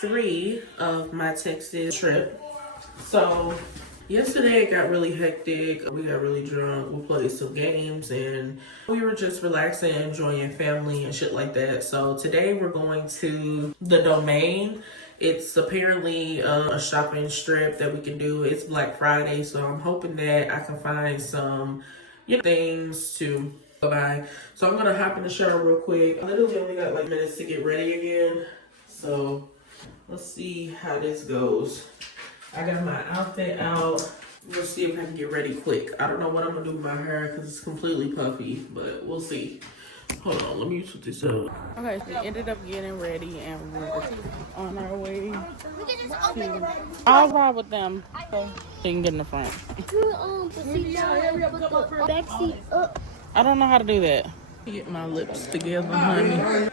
3 of my Texas trip. So yesterday it got really hectic. We got really drunk. We played some games and we were just relaxing, enjoying family and shit like that. So today we're going to the Domain. It's apparently a shopping strip that we can do. It's Black Friday, so I'm hoping that I can find some things to buy. So I'm gonna hop in the shower real quick. I literally only got like minutes to get ready again. So let's see how this goes. I got my outfit out. We'll see if I can get ready quick. I don't know what I'm gonna do with my hair because it's completely puffy, but we'll see. Hold on, let me put this up. Okay, so we ended up getting ready and we're on our way. I'll ride with them. So you can get in the front. I don't know how to do that. Get my lips together, honey.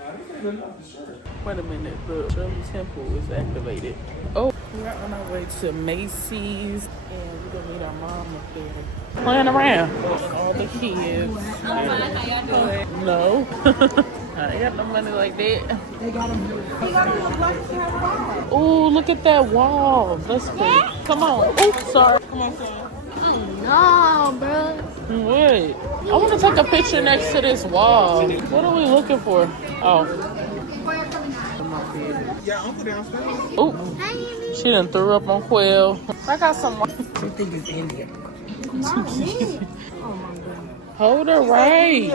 Wait a minute, the Shirley Temple is activated. Oh, we're on our way to Macy's and we're gonna meet our mom up there. Playing around with all the kids. No. I ain't got no money like that. Oh, look at that wall. That's pretty. Come on. Oops, sorry. Come on, Sam. No, bro. What? I want to take a picture next to this wall. What are we looking for? Oh. Oh, she done threw up on Quail. I got some. I think it's Endya. Hold her right.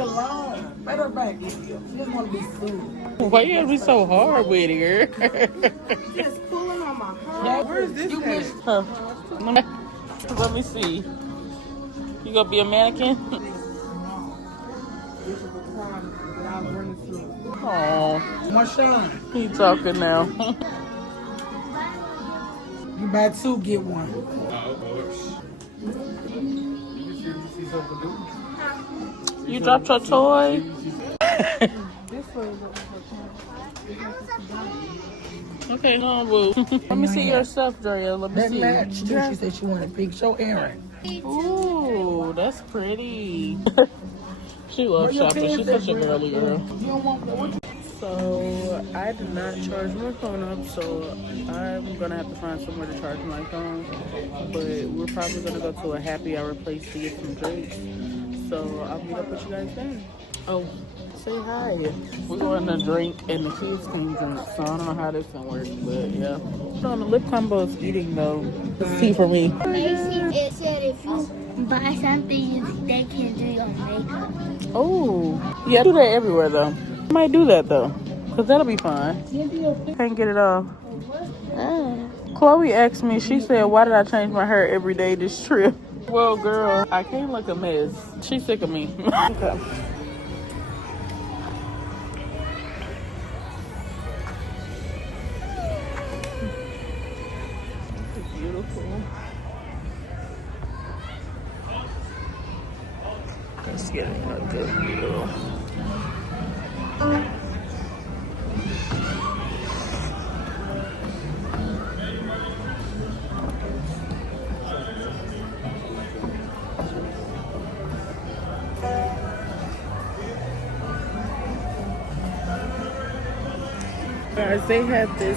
Let her back, Endya. She doesn't want to be food. Why you gotta be so hard with her? Just pulling on my heart. Where's this Huh. Let me see. You gonna be a mannequin? Oh, My son. he talking now. You buy two, get one. You dropped your toy? Okay, no, boo. Let me see your stuff, Drea. Let me That see. match. She said she wanted pink. Show Aaron. Ooh, that's pretty. She loves shopping. She's such a girly girl. You don't want what? So I did not charge my phone up, so I'm gonna have to find somewhere to charge my phone. But we're probably gonna go to a happy hour place to get some drinks. So I'll meet up with you guys then. Oh, say hi. We're going to drink and the kids can drink, so I don't know how this gonna work, but yeah. So the lip combo is eating though. It's tea for me. Macy, it said if you buy something, they can do your makeup. Oh, yeah, I do that everywhere though. I might do that though, cause that'll be fun. Can't get it off. Chloe asked me, she said, why did I change my hair every day this trip? Well, girl, I can't look a mess. She's sick of me. Okay. It's beautiful. Let's get it a good view. Guys, they had this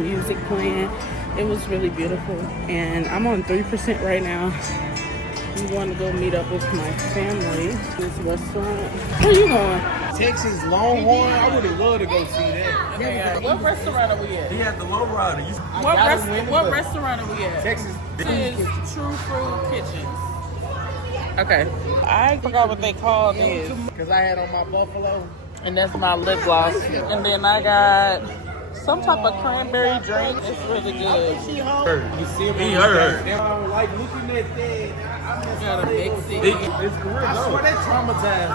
music playing. It was really beautiful, and I'm on 3% right now. I'm going to go meet up with my family. This restaurant. Where you going? Texas Longhorn. I would love to go see that. Okay, what restaurant are we at? He had the lowrider. What restaurant are we at? Texas. This is True Fruit Kitchens. Okay. I forgot what they called this. Because I had on my Buffalo. And that's my lip gloss. And then I got some type of cranberry drink. It's really good. He heard. I don't like looking at that. Gotta mix it. It's good. I swear that traumatized.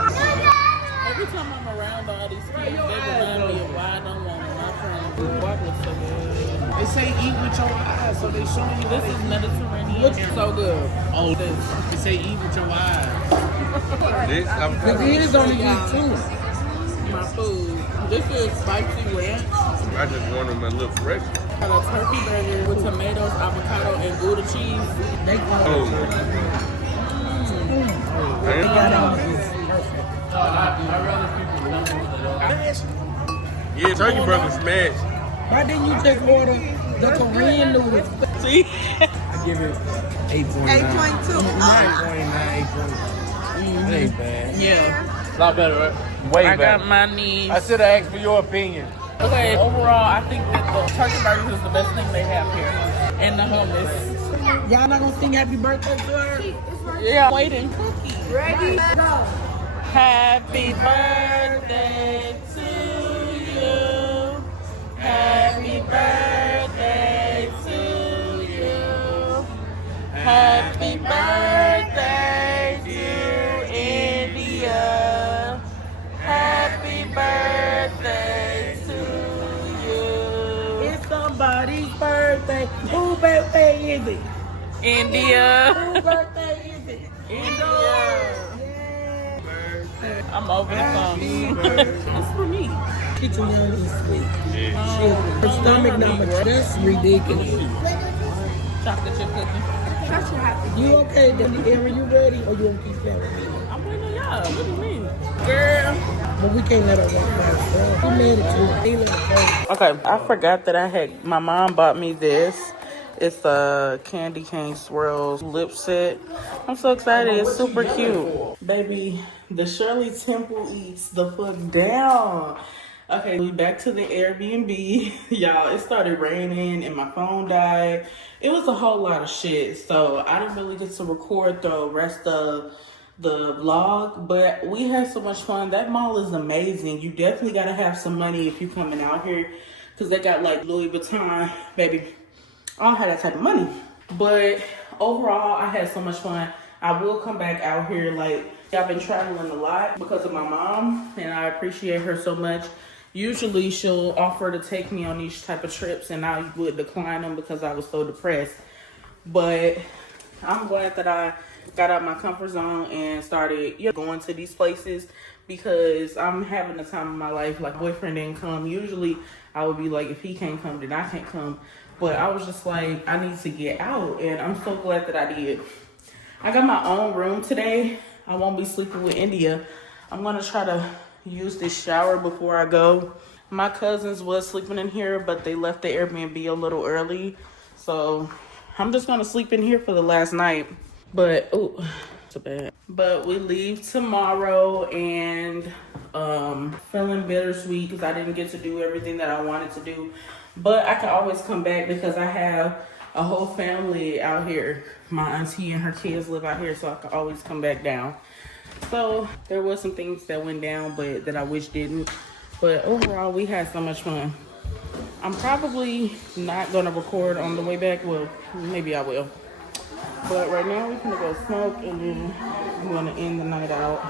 Every time I'm around all these kids, they remind me of why I don't want my friends. Why was so good. They say eat with your eyes, so they showing you This is Mediterranean. Looks so good. Oh, they say eat with your eyes. The kids only eat two. My food. This is spicy ranch. I just wanted my little fresh. Got a turkey burger with tomatoes, avocado, and Gouda cheese. They call it. Oh, They got all this. yeah, turkey burger smash. Why didn't you just order the Korean noodles? See? I give it 8.9. 8.2. 9.9, 8.2. That ain't bad. Yeah. A lot better, right? Way I better. got my knees. I should have asked for your opinion. Okay, overall, I think that the turkey burgers is the best thing they have here. And the hummus. Y'all not gonna sing happy birthday to her? Yeah, I'm waiting. Cookie. Ready? Go. Happy birthday to you. Happy birthday to you. Happy birthday, dear Endya. Happy birthday to you. It's somebody's birthday. Whose birthday is it? Endya. Whose birthday is it? Endya. I'm over the phone. It's for me. She too young and sweet. Her stomach number, that's ridiculous. Chocolate chip cookie. You okay, Danny? Are you ready or you want to keep going? I'm waiting on y'all. Look at me. Girl. But we can't let her walk past. She mad at you. Ain't let her go. Okay, I forgot that my mom bought me this. It's a candy cane swirls lip set. I'm so excited. It's super cute. Baby, the Shirley Temple eats the fuck down. Okay, we back to the Airbnb. Y'all, it started raining and my phone died. It was a whole lot of shit. So I didn't really get to record the rest of the vlog, but we had so much fun. That mall is amazing. You definitely got to have some money if you coming out here, because they got like Louis Vuitton, baby. I don't have that type of money. But overall, I had so much fun. I will come back out here. Like, I've been traveling a lot because of my mom, and I appreciate her so much. Usually she'll offer to take me on these type of trips, and I would decline them because I was so depressed. But I'm glad that I got out my comfort zone and started going to these places, because I'm having the time of my life. Like, boyfriend didn't come. Usually I would be like, if he can't come, then I can't come. But I was just like, I need to get out, and I'm so glad that I did. I got my own room today. I won't be sleeping with Endya. I'm gonna try to use this shower before I go. My cousins was sleeping in here, but they left the Airbnb a little early. So I'm just gonna sleep in here for the last night. But, oh, so bad. But we leave tomorrow, and feeling bittersweet because I didn't get to do everything that I wanted to do. But I can always come back because I have a whole family out here. My auntie and her kids live out here, so I can always come back down. So there was some things that went down, but that I wish didn't. But overall, we had so much fun. I'm probably not gonna record on the way back. Well, maybe I will. But right now we're gonna go smoke, and then I'm gonna end the night out.